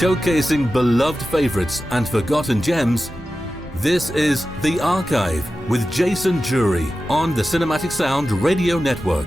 showcasing beloved favourites and forgotten gems. This is The Archive with Jason Drury on the Cinematic Sound Radio Network.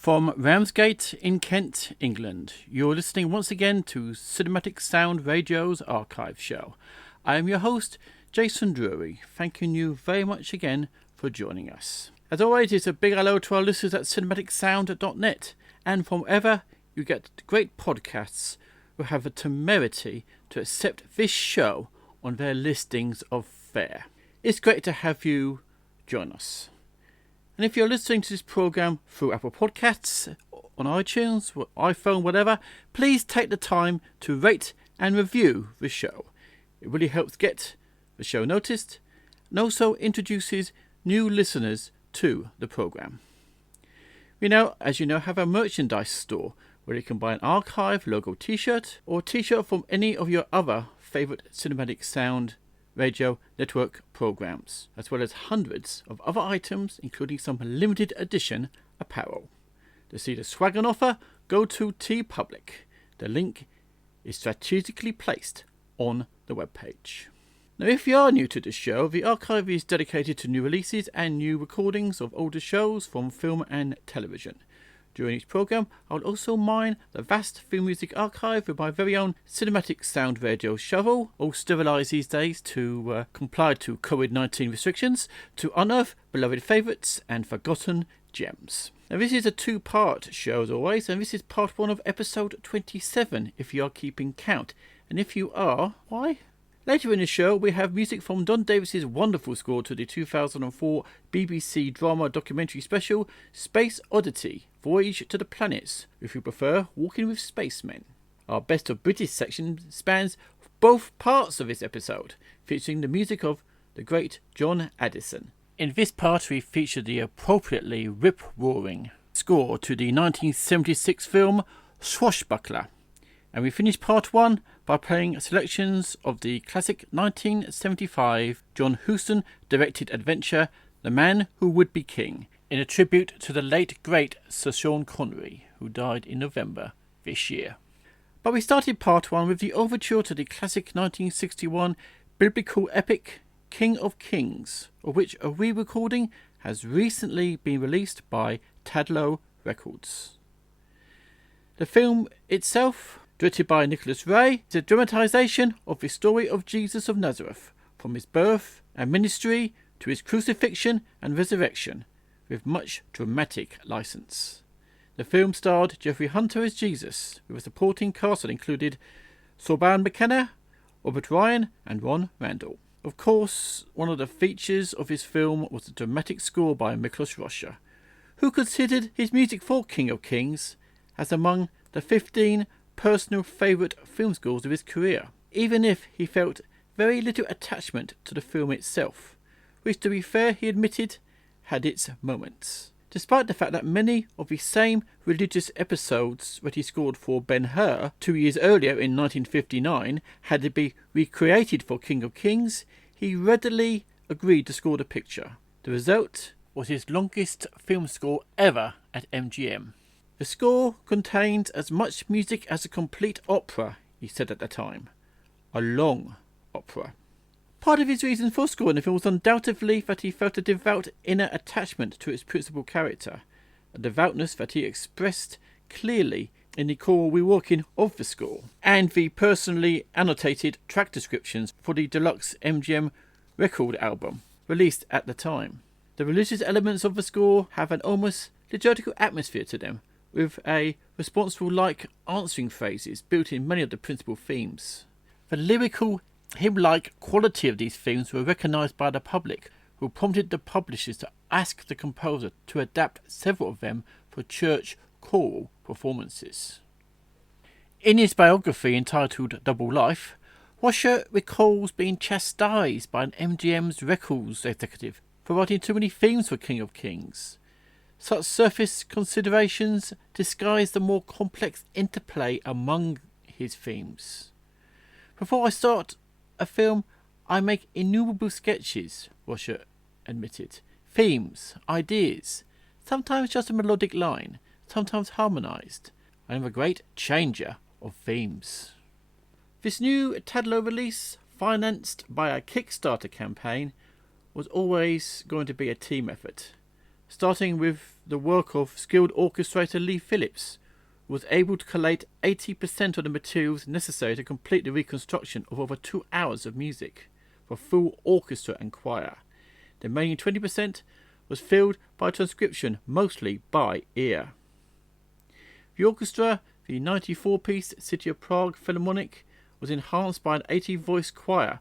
From Ramsgate in Kent, England, you're listening once again to Cinematic Sound Radio's Archive Show. I am your host, Jason Drury, thanking you very much again for joining us. As always, it's a big hello to our listeners at cinematicsound.net, and from wherever you get great podcasts who have the temerity to accept this show on their listings of fare. It's great to have you join us. And if you're listening to this program through Apple Podcasts, on iTunes, or iPhone, whatever, please take the time to rate and review the show. It really helps get the show noticed and also introduces new listeners to the program. We now, as you know, have a merchandise store where you can buy an Archive logo t-shirt or a t-shirt from any of your other favourite Cinematic Sound Radio Network programs, as well as hundreds of other items, including some limited edition apparel. To see the swag on offer, go to TeePublic. The link is strategically placed on the webpage. Now, if you are new to the show, the archive is dedicated to new releases and new recordings of older shows from film and television. During each programme, I will also mine the vast film music archive with my very own cinematic sound radio shovel, all sterilised these days to comply to COVID-19 restrictions, to unearth beloved favourites and forgotten gems. Now, this is a two-part show as always, and this is part 1 of episode 27 if you are keeping count. And if you are, why? Later in the show, we have music from Don Davis's wonderful score to the 2004 BBC drama documentary special Space Odyssey, Voyage to the Planets, if you prefer, Walking with Spacemen. Our Best of British section spans both parts of this episode, featuring the music of the great John Addison. In this part, we feature the appropriately rip-roaring score to the 1976 film Swashbuckler. And we finish part 1 by playing selections of the classic 1975 John Huston directed adventure The Man Who Would Be King, in a tribute to the late great Sir Sean Connery, who died in November this year. But we started part 1 with the overture to the classic 1961 biblical epic King of Kings, of which a re-recording has recently been released by Tadlow Records. The film itself, directed by Miklos is a dramatisation of the story of Jesus of Nazareth, from his birth and ministry to his crucifixion and resurrection, with much dramatic licence. The film starred Jeffrey Hunter as Jesus, with a supporting cast that included Sorban McKenna, Robert Ryan and Ron Randall. Of course, one of the features of his film was the dramatic score by Miklos Rozsa, who considered his music for King of Kings as among the 15 personal favourite film scores of his career, even if he felt very little attachment to the film itself, which, to be fair, he admitted had its moments, despite the fact that many of the same religious episodes that he scored for Ben-Hur 2 years earlier in 1959 had to be recreated for King of Kings. He readily agreed to score the picture. The result was his longest film score ever at MGM. The score contains as much music as a complete opera, he said at the time. A long opera. Part of his reason for scoring the film was undoubtedly that he felt a devout inner attachment to its principal character, a devoutness that he expressed clearly in the choral reworking of the score, and the personally annotated track descriptions for the deluxe MGM record album, released at the time. The religious elements of the score have an almost liturgical atmosphere to them, with a responsible-like answering phrases built in many of the principal themes. The lyrical, hymn-like quality of these themes were recognised by the public, who prompted the publishers to ask the composer to adapt several of them for church choral performances. In his biography entitled Double Life, Rozsa recalls being chastised by an MGM's records executive for writing too many themes for King of Kings. Such surface considerations disguise the more complex interplay among his themes. Before I start a film, I make innumerable sketches, Rozsa admitted. Themes, ideas, sometimes just a melodic line, sometimes harmonised. I am a great changer of themes. This new Tadlow release, financed by a Kickstarter campaign, was always going to be a team effort. Starting with the work of skilled orchestrator Lee Phillips, who was able to collate 80% of the materials necessary to complete the reconstruction of over 2 hours of music for full orchestra and choir. The remaining 20% was filled by transcription, mostly by ear. The orchestra, the 94-piece City of Prague Philharmonic, was enhanced by an 80-voice choir,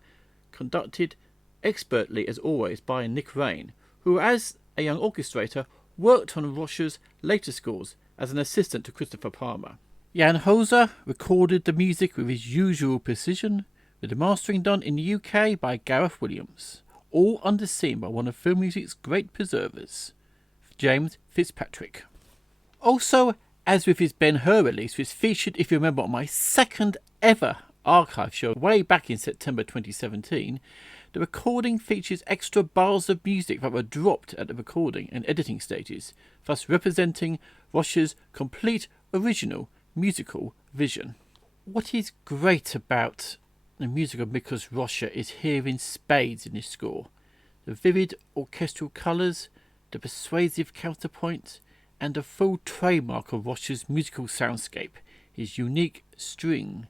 conducted expertly as always by Nick Rain, who as a young orchestrator worked on Rozsa's later scores as an assistant to Christopher Palmer. Jan Hoser recorded the music with his usual precision, with the mastering done in the UK by Gareth Williams, all underseen by one of film music's great preservers, James Fitzpatrick. Also, as with his Ben-Hur release, which featured, if you remember, on my second ever archive show way back in September 2017, The recording features extra bars of music that were dropped at the recording and editing stages, thus representing Rozsa's complete original musical vision. What is great about the music of Miklos Rozsa is here in spades in this score. The vivid orchestral colours, the persuasive counterpoint, and the full trademark of Rozsa's musical soundscape, his unique string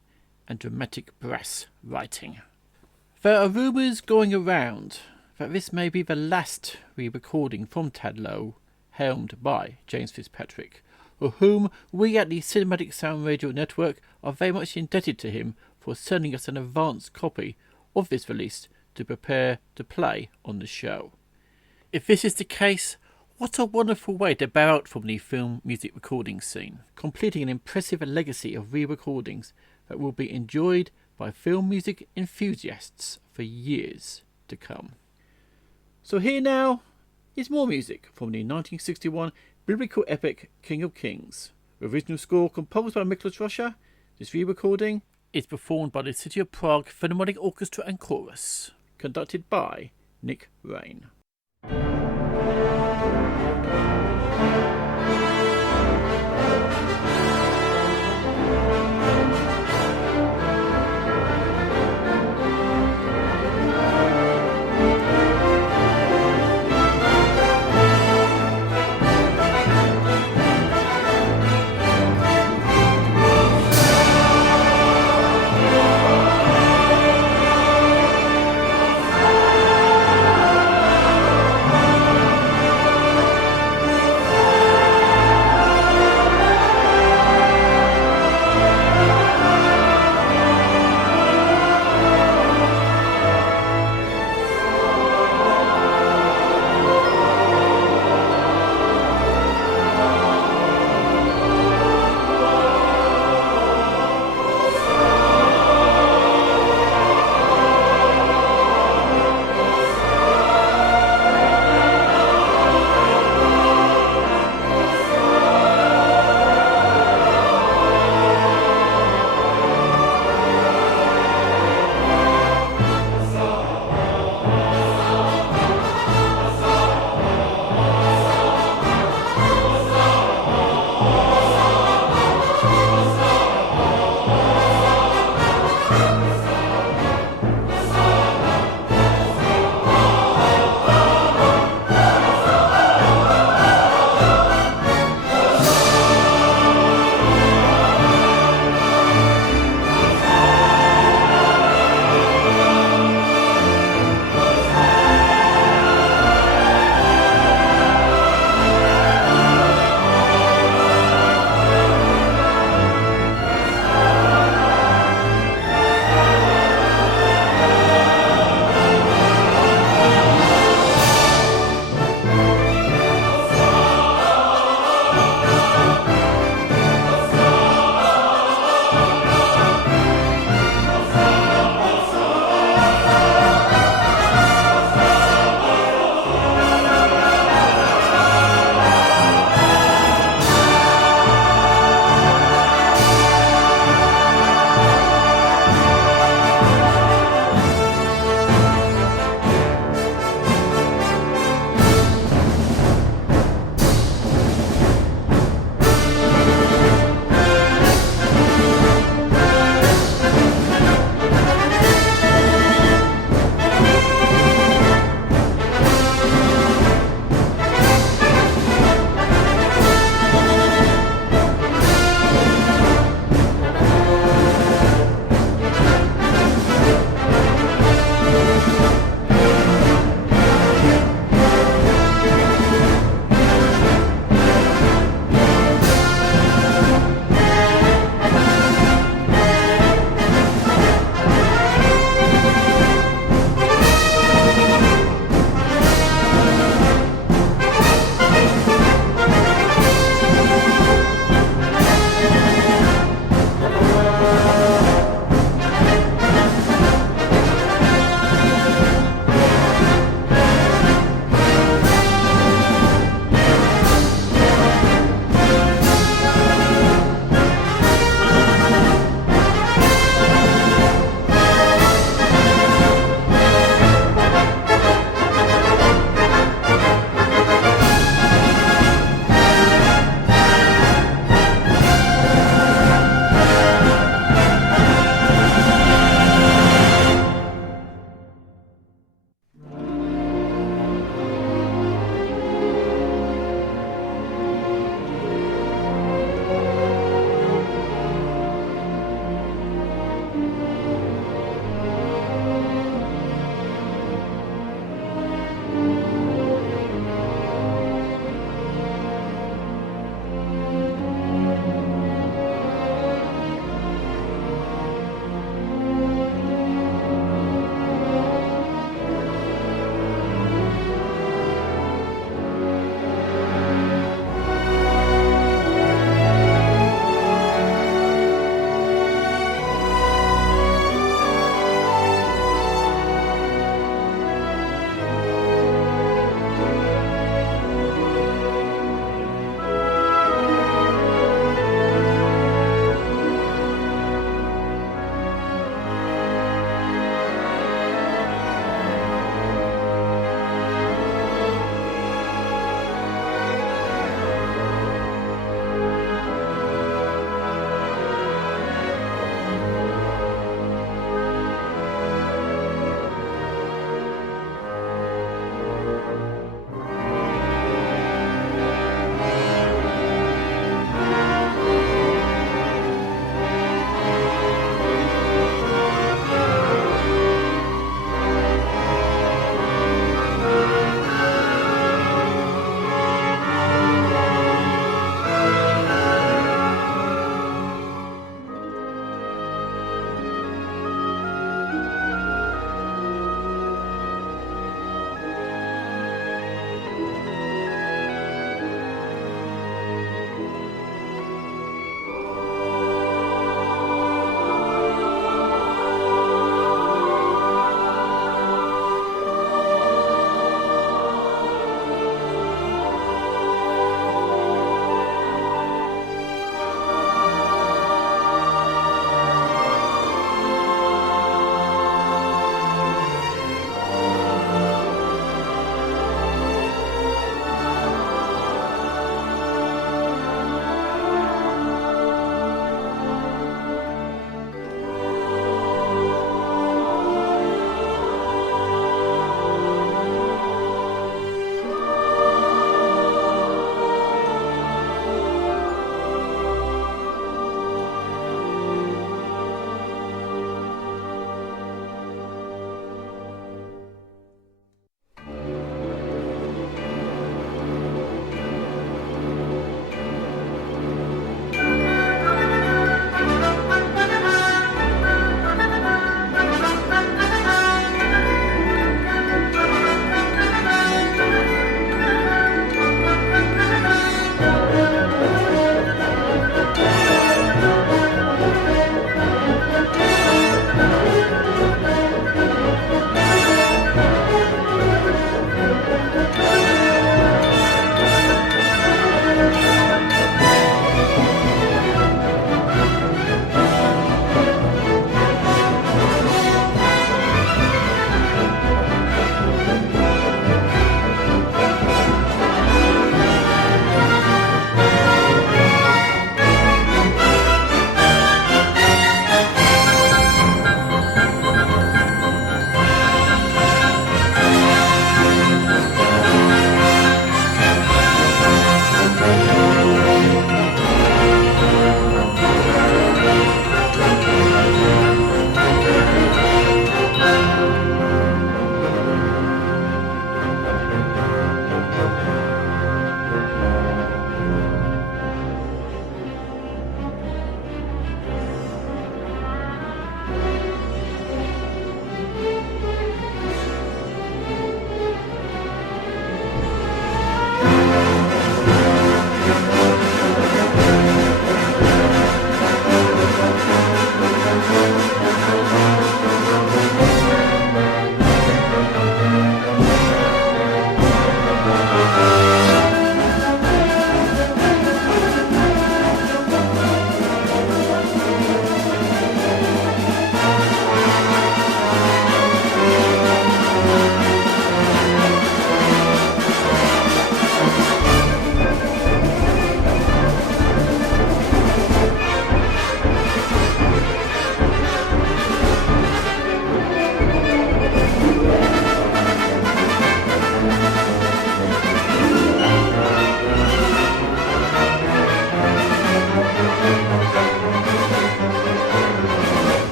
and dramatic brass writing. There are rumours going around that this may be the last re-recording from Tadlow, helmed by James Fitzpatrick, for whom we at the Cinematic Sound Radio Network are very much indebted to him for sending us an advance copy of this release to prepare to play on the show. If this is the case, what a wonderful way to bow out from the film music recording scene, completing an impressive legacy of re-recordings that will be enjoyed by film music enthusiasts for years to come. So here now is more music from the 1961 biblical epic King of Kings. Original score composed by Miklos Rozsa. This re-recording is performed by the City of Prague Philharmonic Orchestra and Chorus, conducted by Nick Rain.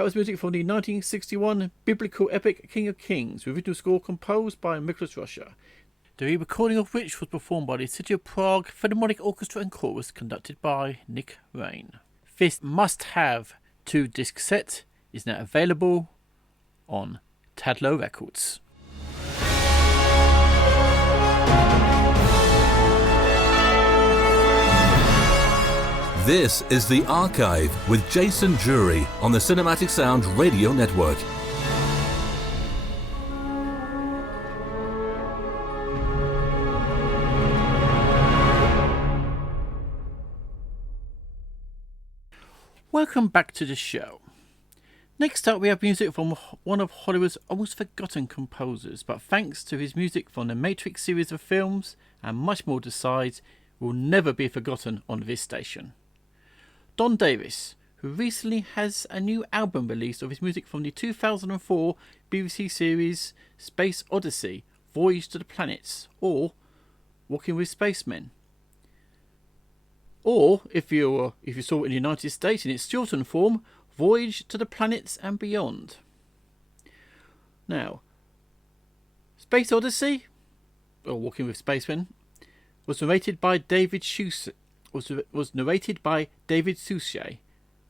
That was music from the 1961 biblical epic King of Kings, with original score composed by Miklos Rozsa. The re-recording of which was performed by the City of Prague Philharmonic Orchestra and Chorus, conducted by Nick Rain. This must-have 2-disc set is now available on Tadlow Records. This is The Archive with Jason Drury on the Cinematic Sound Radio Network. Welcome back to the show. Next up we have music from one of Hollywood's almost forgotten composers, but thanks to his music from the Matrix series of films and much more besides, will never be forgotten on this station. Don Davis, who recently has a new album released of his music from the 2004 BBC series Space Odyssey, Voyage to the Planets, or Walking with Spacemen. Or, if you saw it in the United States in its shortened form, Voyage to the Planets and Beyond. Now, Space Odyssey, or Walking with Spacemen, was narrated by David Suchet,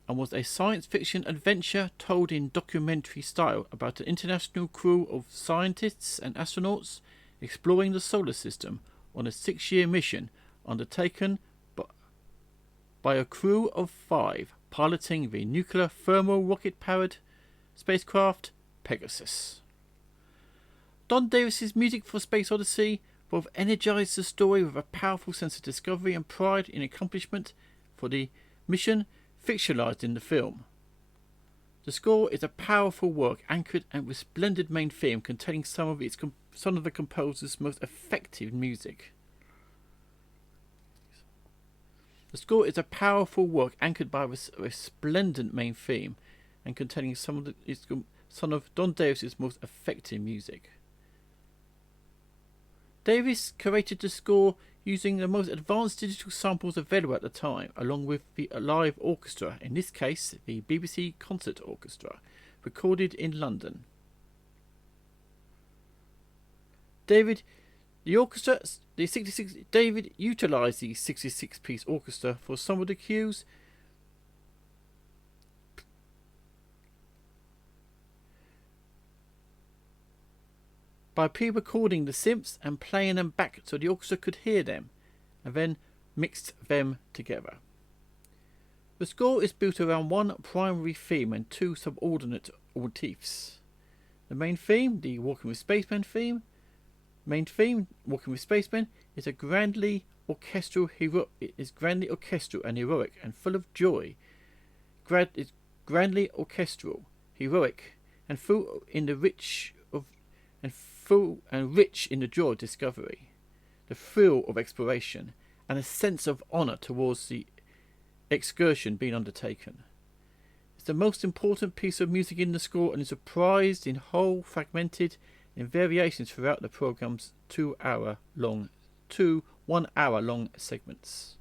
and was a science fiction adventure told in documentary style about an international crew of scientists and astronauts exploring the solar system on a 6-year mission undertaken by a crew of 5 piloting the nuclear thermal rocket-powered spacecraft Pegasus. Don Davis's music for Space Odyssey both energised the story with a powerful sense of discovery and pride in accomplishment for the mission fictionalised in the film. The score is a powerful work anchored and with splendid main theme containing some of the composer's most effective music. The score is a powerful work anchored by a resplendent main theme and containing some of Don Davis's most effective music. Davis curated the score using the most advanced digital samples available at the time, along with the live orchestra, in this case the BBC Concert Orchestra, recorded in London. David utilised the 66-piece orchestra for some of the cues by pre-recording the synths and playing them back so the orchestra could hear them, and then mixed them together. The score is built around one primary theme and 2 subordinate motifs. The main theme, the Walking with Spacemen theme, Walking with Spacemen, is grandly orchestral and heroic and full of joy. It's grandly orchestral, heroic, and full in the rich in the joy of discovery, the thrill of exploration, and a sense of honour towards the excursion being undertaken. It's the most important piece of music in the score and is reprised in whole, fragmented, in variations throughout the programme's 1 hour long segments.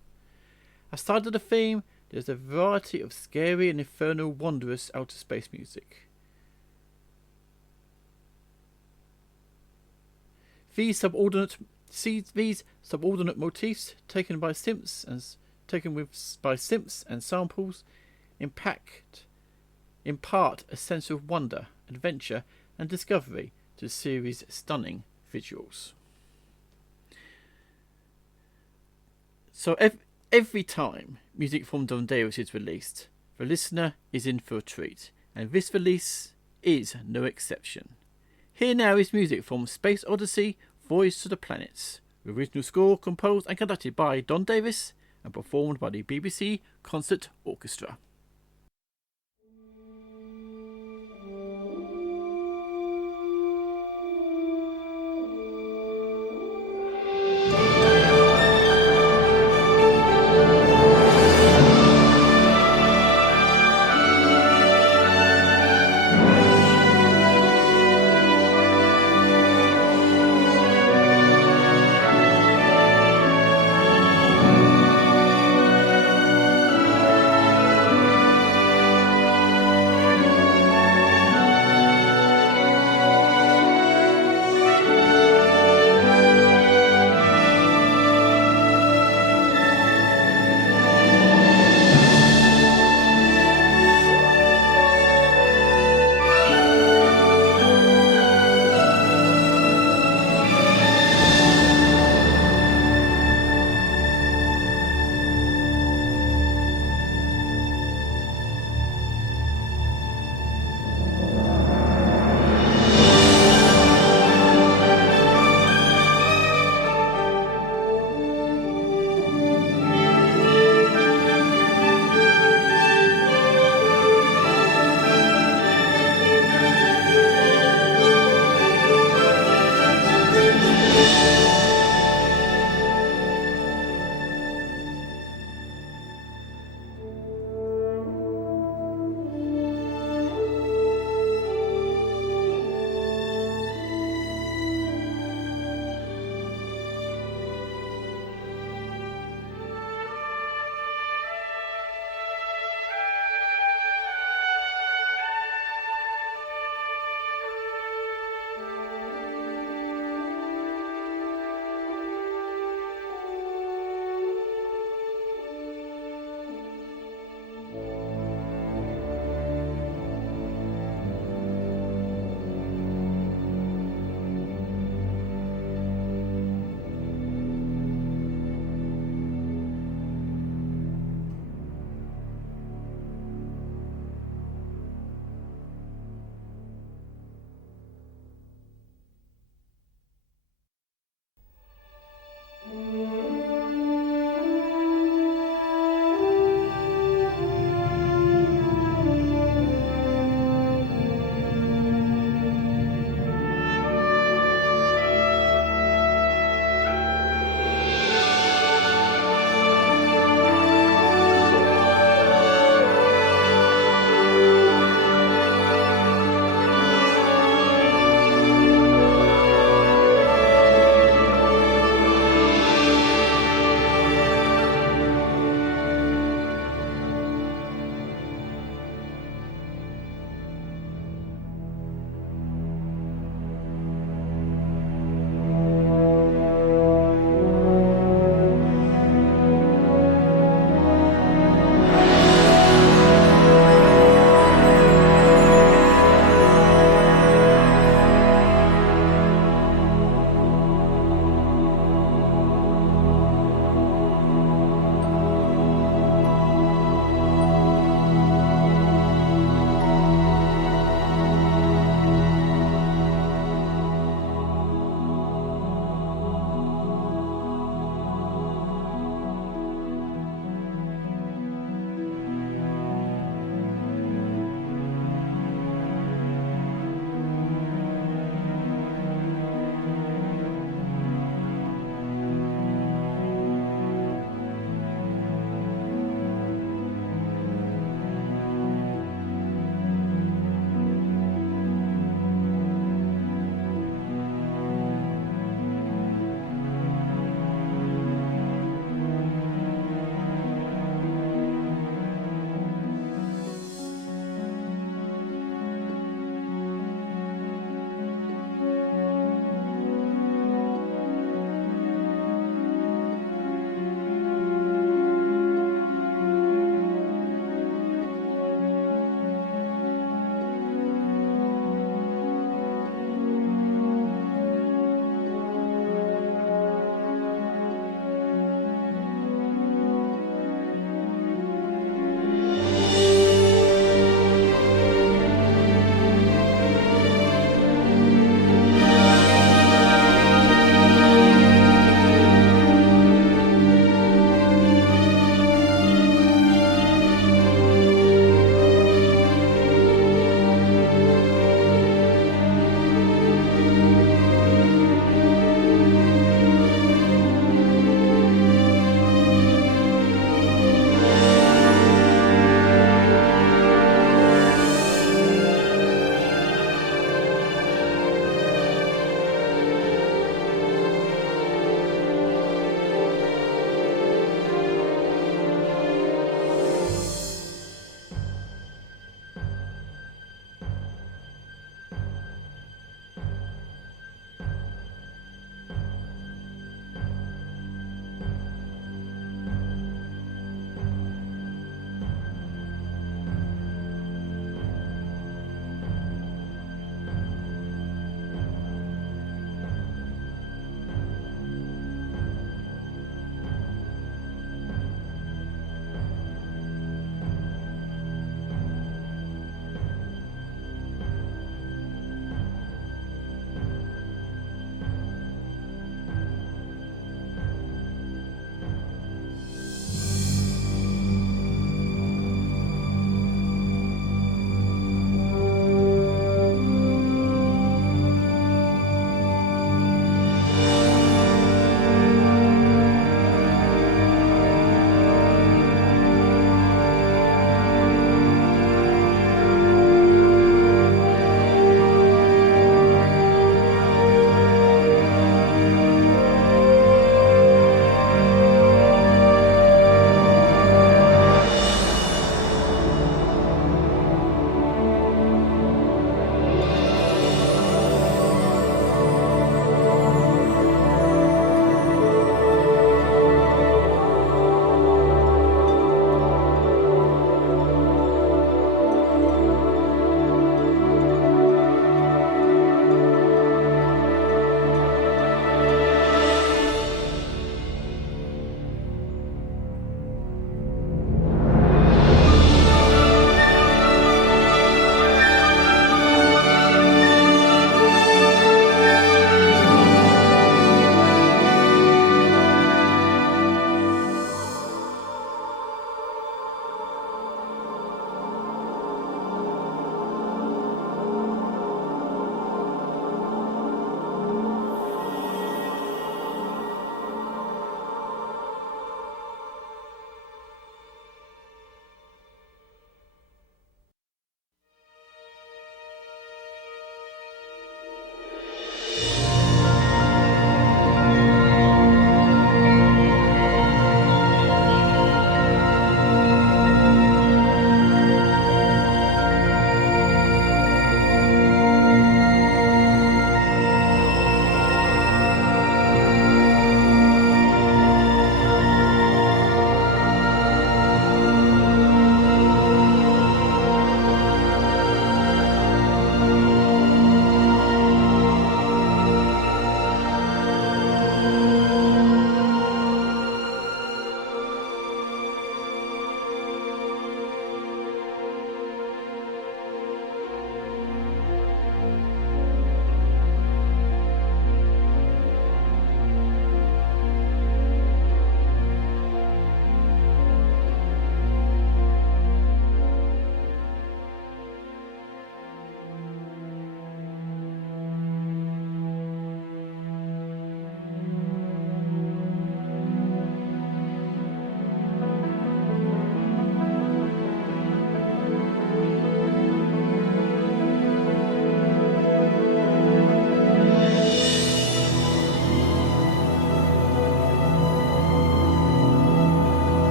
Aside of the theme, there's a variety of scary and infernal, wondrous outer space music. These subordinate motifs, taken by synths and samples, impart a sense of wonder, adventure, and discovery to the series' stunning visuals. So every time music from Don Davis is released, the listener is in for a treat, and this release is no exception. Here now is music from Space Odyssey, Voyage to the Planets, the original score composed and conducted by Don Davis and performed by the BBC Concert Orchestra.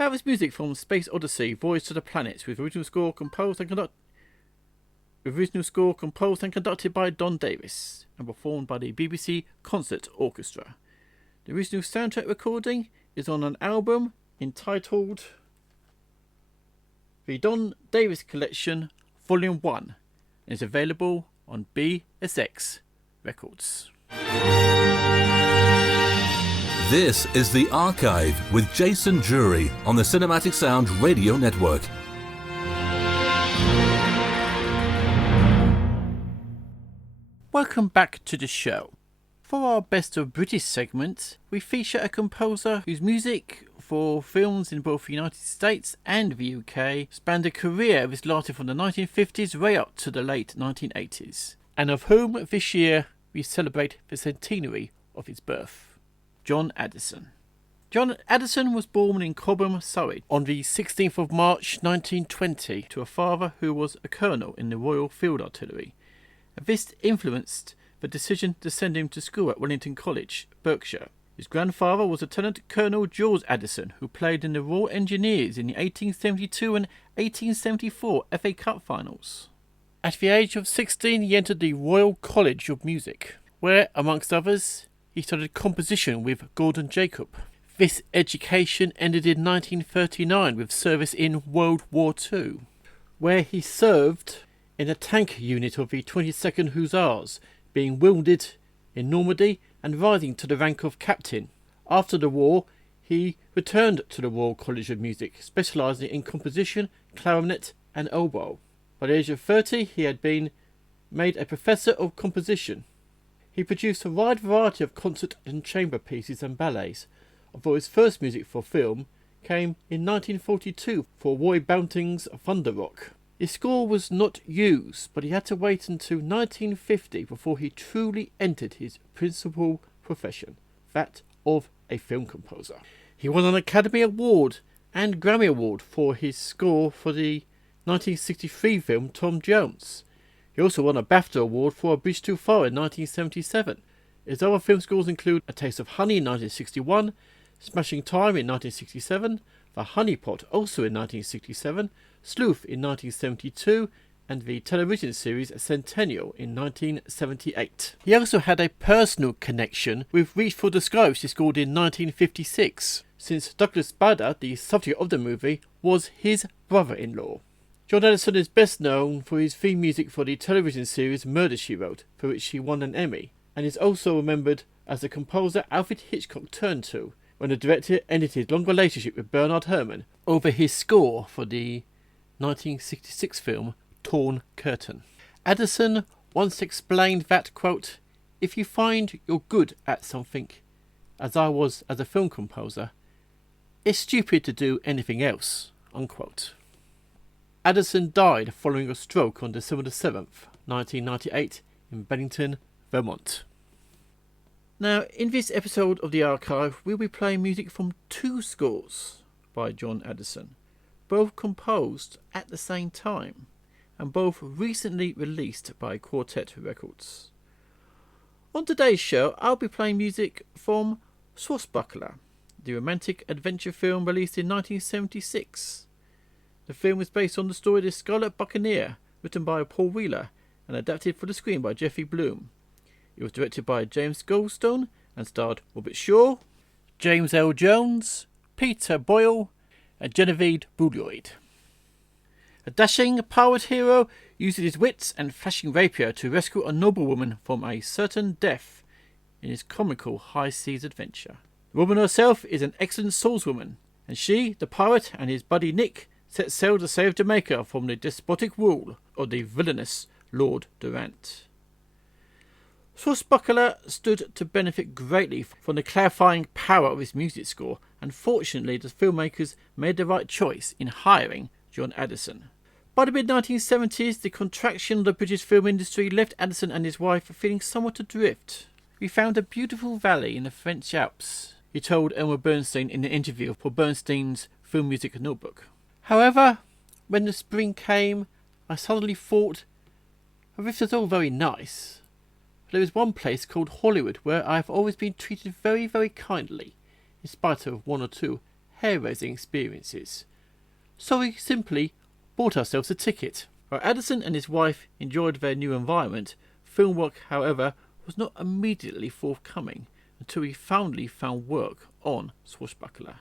That was music from Space Odyssey, Voyage to the Planets, with original score composed and conducted by Don Davis and performed by the BBC Concert Orchestra. The original soundtrack recording is on an album entitled The Don Davis Collection Volume 1 and is available on BSX Records. This is The Archive with Jason Drury on the Cinematic Sound Radio Network. Welcome back to the show. For our Best of British segment, we feature a composer whose music for films in both the United States and the UK spanned a career which lasted from the 1950s right up to the late 1980s, and of whom this year we celebrate the centenary of his birth. John Addison. John Addison was born in Cobham, Surrey, on the 16th of March 1920 to a father who was a colonel in the Royal Field Artillery. This influenced the decision to send him to school at Wellington College, Berkshire. His grandfather was Lieutenant Colonel George Addison, who played in the Royal Engineers in the 1872 and 1874 FA Cup finals. At the age of 16 he entered the Royal College of Music, where, amongst others, he studied composition with Gordon Jacob. This education ended in 1939 with service in World War II, where he served in a tank unit of the 22nd Hussars, being wounded in Normandy and rising to the rank of captain. After the war, he returned to the Royal College of Music, specialising in composition, clarinet and oboe. By the age of 30, he had been made a professor of composition. He produced a wide variety of concert and chamber pieces and ballets, although his first music for film came in 1942 for Roy Bounting's Thunder Rock. His score was not used, but he had to wait until 1950 before he truly entered his principal profession, that of a film composer. He won an Academy Award and Grammy Award for his score for the 1963 film Tom Jones. He also won a BAFTA Award for A Bridge Too Far in 1977. His other film scores include A Taste of Honey in 1961, Smashing Time in 1967, The Honey Pot also in 1967, Sleuth in 1972, and the television series Centennial in 1978. He also had a personal connection with Reach for the Sky, which he scored in 1956, since Douglas Bader, the subject of the movie, was his brother-in-law. John Addison is best known for his theme music for the television series Murder, She Wrote, for which he won an Emmy, and is also remembered as the composer Alfred Hitchcock turned to when the director ended his long relationship with Bernard Herrmann over his score for the 1966 film Torn Curtain. Addison once explained that, quote, "If you find you're good at something, as I was as a film composer, it's stupid to do anything else," unquote. Addison died following a stroke on December the 7th, 1998 in Bennington, Vermont. Now, in this episode of The Archive, we'll be playing music from two scores by John Addison, both composed at the same time, and both recently released by Quartet Records. On today's show, I'll be playing music from SWASHBUCKLER, the romantic adventure film released in 1976. The film is based on the story The Scarlet Buccaneer, written by Paul Wheeler and adapted for the screen by Jeffrey Bloom. It was directed by James Goldstone and starred Robert Shaw, James L. Jones, Peter Boyle and Genevieve Bouilloud. A dashing pirate hero uses his wits and flashing rapier to rescue a noblewoman from a certain death in his comical high seas adventure. The woman herself is an excellent swordswoman, and she, the pirate, and his buddy Nick set sail to save Jamaica from the despotic rule of the villainous Lord Durant. SWASHBUCKLER stood to benefit greatly from the clarifying power of his music score, and fortunately the filmmakers made the right choice in hiring John Addison. By the mid-1970s, the contraction of the British film industry left Addison and his wife feeling somewhat adrift. "We found a beautiful valley in the French Alps," he told Elmer Bernstein in an interview for Bernstein's Film Music Notebook. "However, when the spring came, I suddenly thought, this is all very nice. There is one place called Hollywood where I have always been treated very, very kindly, in spite of one or two hair-raising experiences. So we simply bought ourselves a ticket. While Addison and his wife enjoyed their new environment, film work, however, was not immediately forthcoming until he finally found work on Swashbuckler.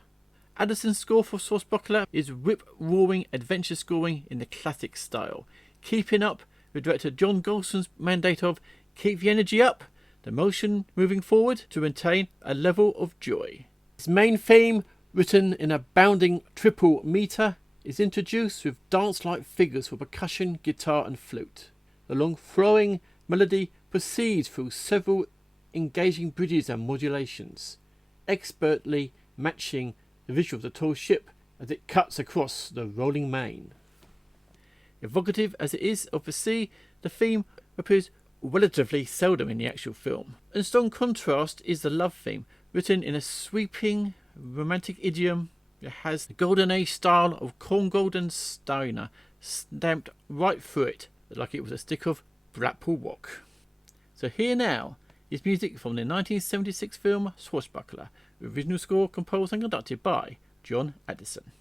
Addison's score for Swashbuckler is rip-roaring adventure scoring in the classic style, keeping up with director John Golson's mandate of keep the energy up, the motion moving forward to maintain a level of joy. His main theme, written in a bounding triple meter, is introduced with dance-like figures for percussion, guitar and flute. The long flowing melody proceeds through several engaging bridges and modulations, expertly matching the visual of the tall ship as it cuts across the rolling main. Evocative as it is of the sea, the theme appears relatively seldom in the actual film. In strong contrast is the love theme, written in a sweeping romantic idiom. It has the golden age style of corn golden steiner stamped right through it, like it was a stick of Blackpool Rock. So here now is music from the 1976 film Swashbuckler, with original score composed and conducted by John Addison.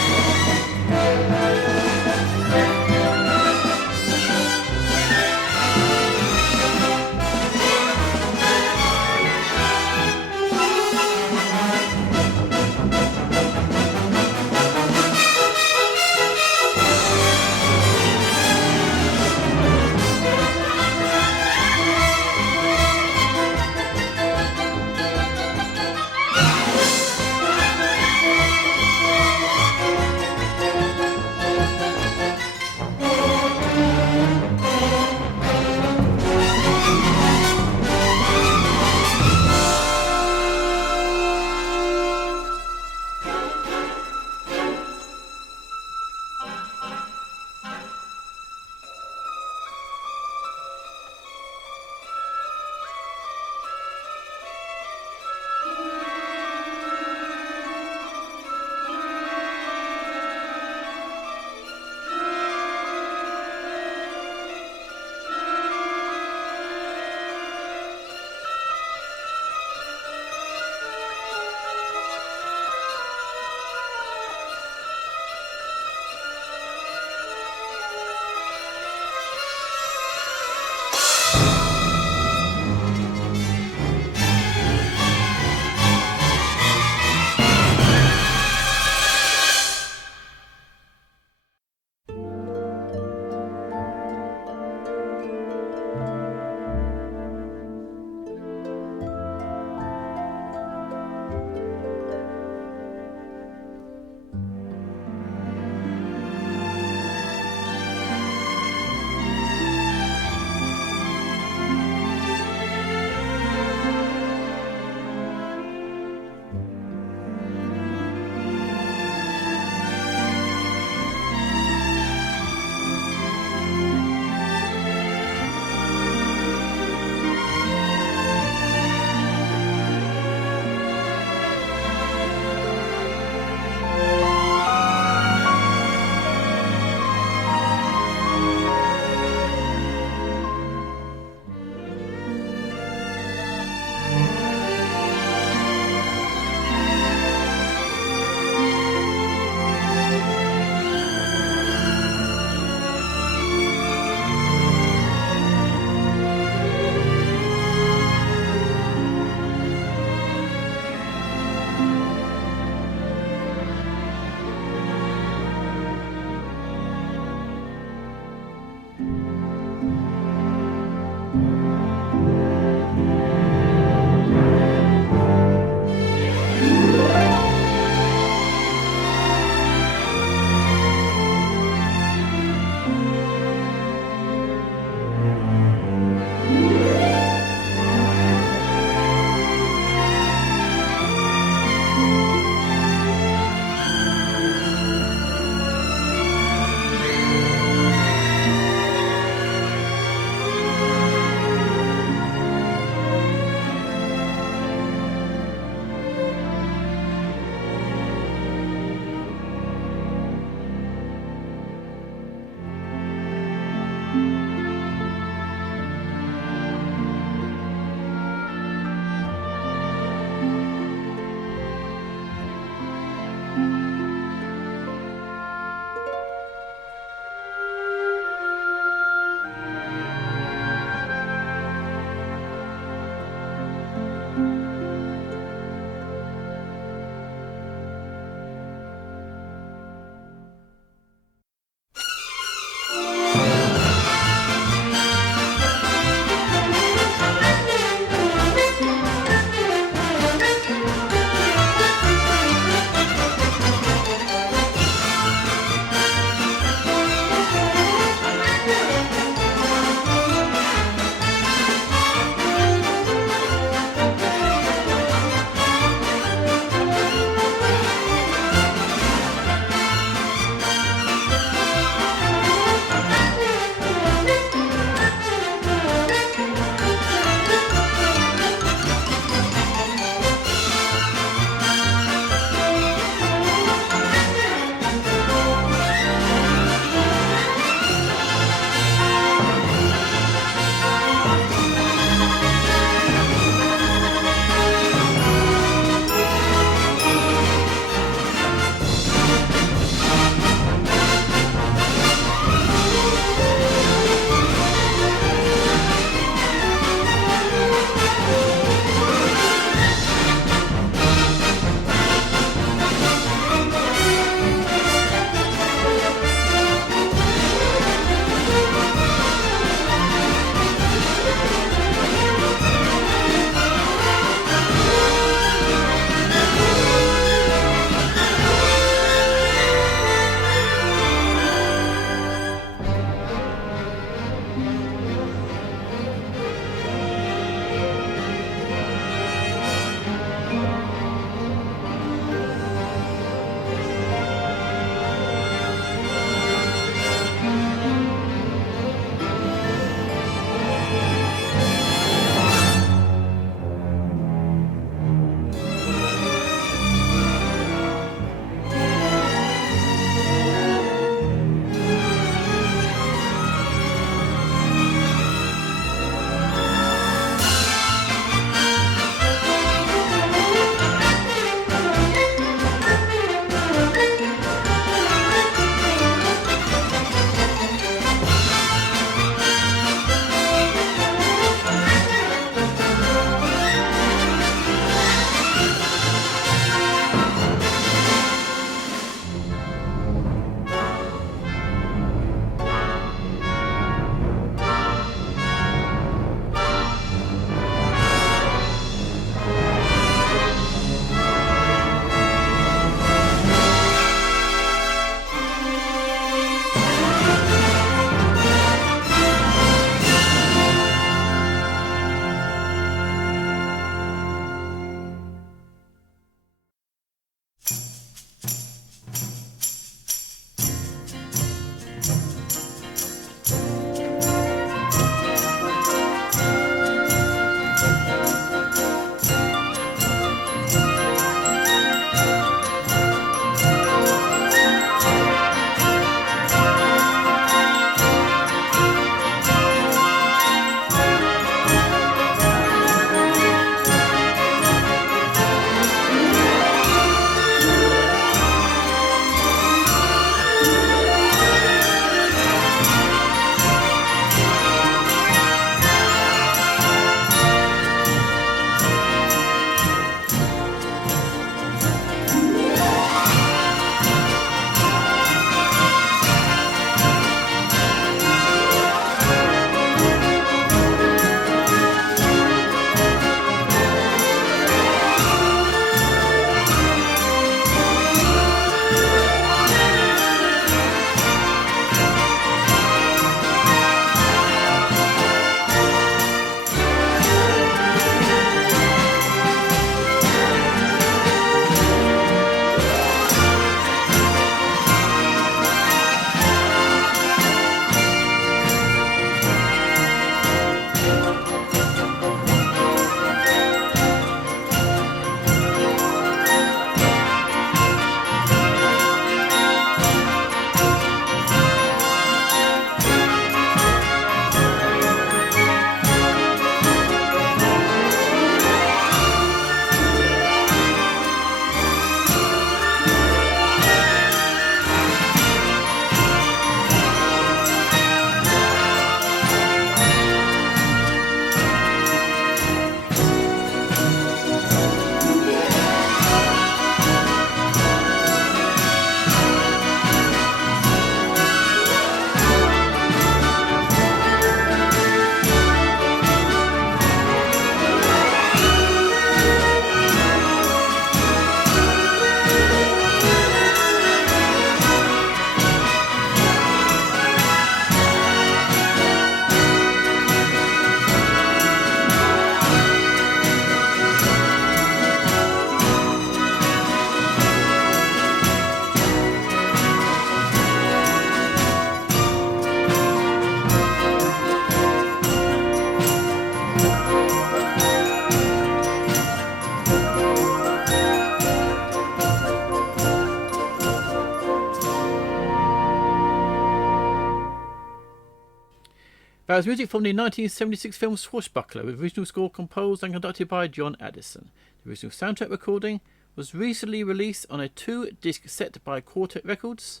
That was music from the 1976 film Swashbuckler, with original score composed and conducted by John Addison. The original soundtrack recording was recently released on a 2-disc set by Quartet Records,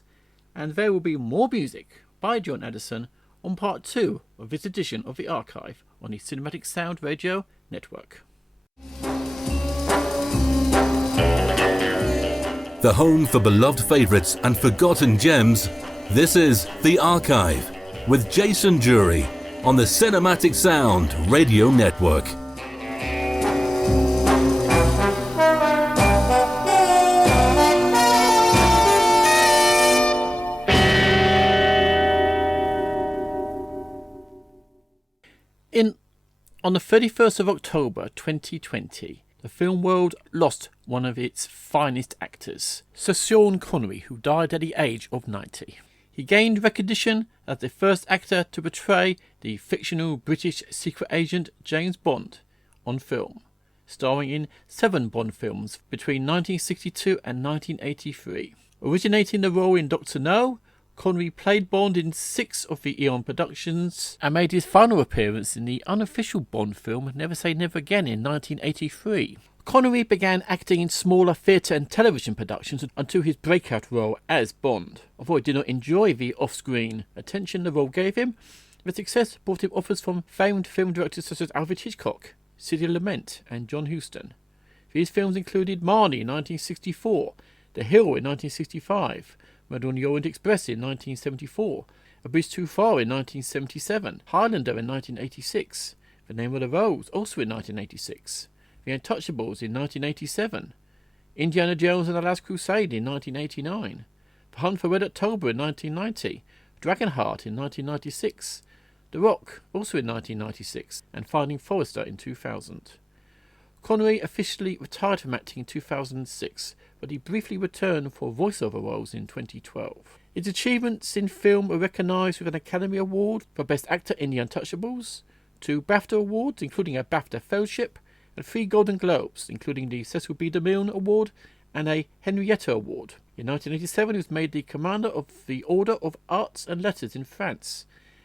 and there will be more music by John Addison on part 2 of this edition of the archive on the Cinematic Sound Radio Network. The home for beloved favourites and forgotten gems, this is The Archive with Jason Drury on the Cinematic Sound Radio Network. On the 31st of October 2020, the film world lost one of its finest actors, Sir Sean Connery, who died at the age of 90. He gained recognition as the first actor to portray the fictional British secret agent James Bond on film, starring in 7 Bond films between 1962 and 1983. Originating the role in Dr. No, Connery played Bond in 6 of the Eon productions and made his final appearance in the unofficial Bond film Never Say Never Again in 1983. Connery began acting in smaller theatre and television productions until his breakout role as Bond. Although he did not enjoy the off-screen attention the role gave him, the success brought him offers from famed film directors such as Alfred Hitchcock, City of Lament and John Huston. These films included Marnie in 1964, The Hill in 1965, Murder on the Orient Express in 1974, A Bridge Too Far in 1977, Highlander in 1986, The Name of the Rose also in 1986, The Untouchables in 1987, Indiana Jones and the Last Crusade in 1989, The Hunt for Red October in 1990, Dragonheart in 1996, The Rock also in 1996, and Finding Forrester in 2000. Connery officially retired from acting in 2006, but he briefly returned for voiceover roles in 2012. His achievements in film are recognised with an Academy Award for Best Actor in The Untouchables, 2 BAFTA Awards, including a BAFTA Fellowship, and 3 Golden Globes, including the Cecil B. DeMille Award and a Henrietta Award. In 1987, he was made the Commander of the Order of Arts and Letters in France,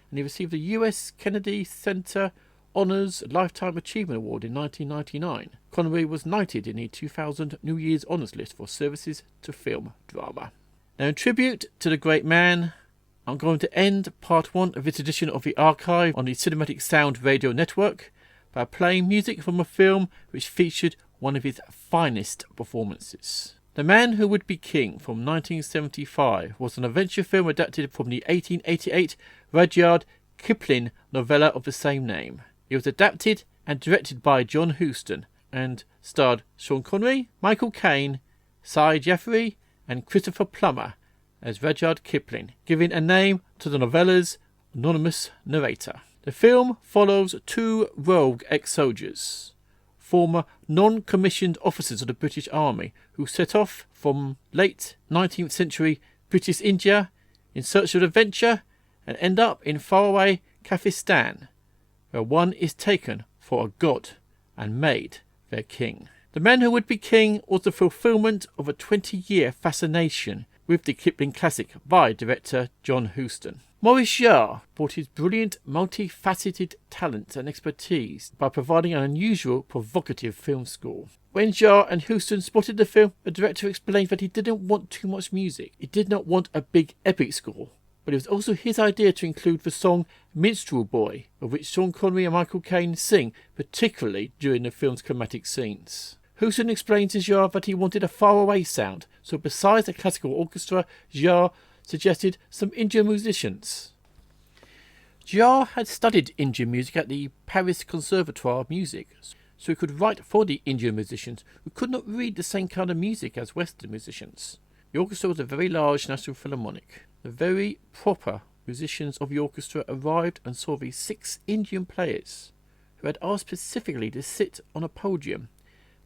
and he received the U.S. Kennedy Center Honours Lifetime Achievement Award in 1999. Connery was knighted in the 2000 New Year's Honours List for services to film drama. Now, in tribute to the great man, I'm going to end part 1 of this edition of the archive on the Cinematic Sound Radio Network by playing music from a film which featured one of his finest performances. The Man Who Would Be King from 1975 was an adventure film adapted from the 1888 Rudyard Kipling novella of the same name. It was adapted and directed by John Huston and starred Sean Connery, Michael Caine, Cy Jeffrey and Christopher Plummer as Rudyard Kipling, giving a name to the novella's anonymous narrator. The film follows 2 rogue ex-soldiers, former non-commissioned officers of the British Army, who set off from late 19th century British India in search of adventure and end up in faraway Kafiristan, where one is taken for a god and made their king. The Man Who Would Be King was the fulfilment of a 20-year fascination with the Kipling classic by director John Huston. Maurice Jarre brought his brilliant, multifaceted talent and expertise by providing an unusual, provocative film score. When Jarre and Huston spotted the film, the director explained that he didn't want too much music. He did not want a big epic score, but it was also his idea to include the song Minstrel Boy, of which Sean Connery and Michael Caine sing, particularly during the film's climatic scenes. Huston explained to Jarre that he wanted a faraway sound, so besides a classical orchestra, Jarre suggested some Indian musicians. Jarre had studied Indian music at the Paris Conservatoire of Music, so he could write for the Indian musicians who could not read the same kind of music as Western musicians. The orchestra was a very large National Philharmonic. The very proper musicians of the orchestra arrived and saw the 6 Indian players, who had asked specifically to sit on a podium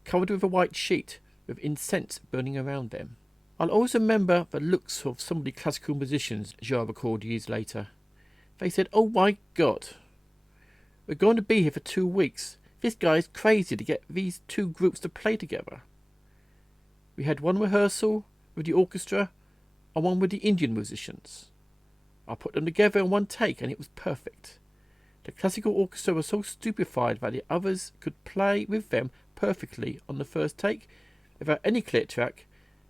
covered with a white sheet with incense burning around them. I'll always remember the looks of some of the classical musicians, Jarre recalled years later. They said, "Oh my God, we're going to be here for 2 weeks. This guy is crazy to get these 2 groups to play together." We had one rehearsal with the orchestra and one with the Indian musicians. I put them together in one take and it was perfect. The classical orchestra was so stupefied that the others could play with them perfectly on the first take, without any clear track,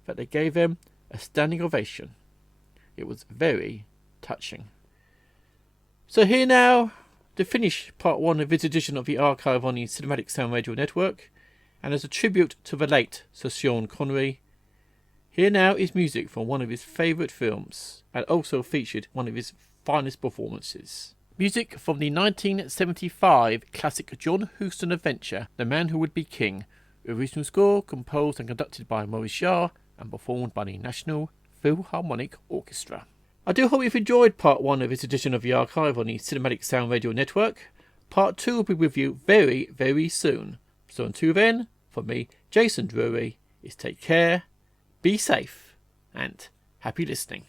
that they gave them a standing ovation. It was very touching. So here now, to finish part 1 of this edition of the archive on the Cinematic Sound Radio Network, and as a tribute to the late Sir Sean Connery, here now is music from one of his favourite films, and also featured one of his finest performances. Music from the 1975 classic John Huston adventure, The Man Who Would Be King. Original score composed and conducted by Maurice Jarre and performed by the National Philharmonic Orchestra. I do hope you've enjoyed part 1 of this edition of the archive on the Cinematic Sound Radio Network. Part 2 will be with you very, very soon. So until then, for me, Jason Drury, is take care, be safe, and happy listening.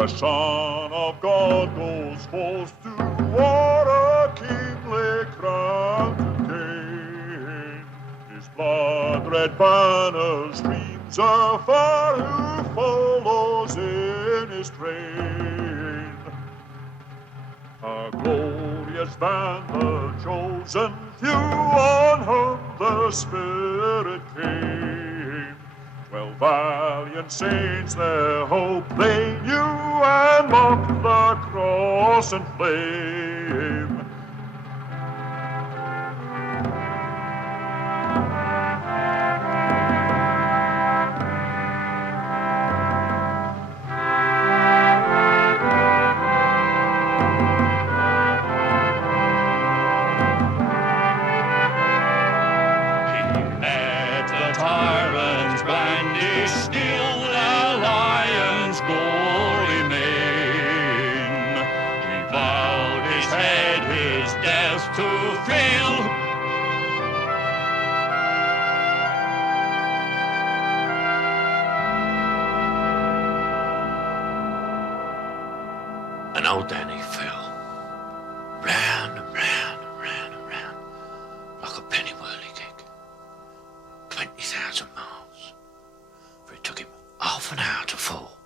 The Son of God goes forth to war, a kingly crown to gain. His blood-red banner streams afar, who follows in his train. A glorious band, the chosen few, on whom the Spirit came. 12 valiant saints their hope they knew, and mocked the cross and flame. And old Danny fell, round and round and round and round, like a penny whirligig, 20,000 miles, for it took him half an hour to fall.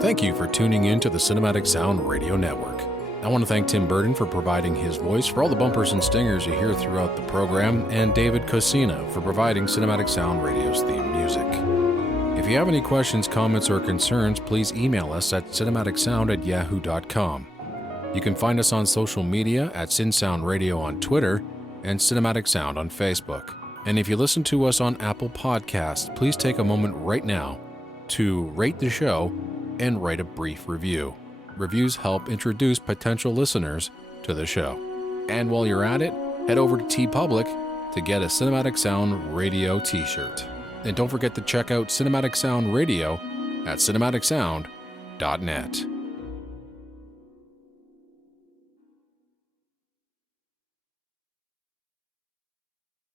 Thank you for tuning in to the Cinematic Sound Radio Network. I want to thank Tim Burton for providing his voice for all the bumpers and stingers you hear throughout the program, and David Cosina for providing Cinematic Sound Radio's theme music. If you have any questions, comments, or concerns, please email us at cinematicsound@yahoo.com. You can find us on social media at CinSound Radio on Twitter and Cinematic Sound on Facebook. And if you listen to us on Apple Podcasts, please take a moment right now to rate the show and write a brief review. Reviews help introduce potential listeners to the show. And while you're at it, head over to TeePublic to get a Cinematic Sound Radio t-shirt. And don't forget to check out Cinematic Sound Radio at cinematicsound.net.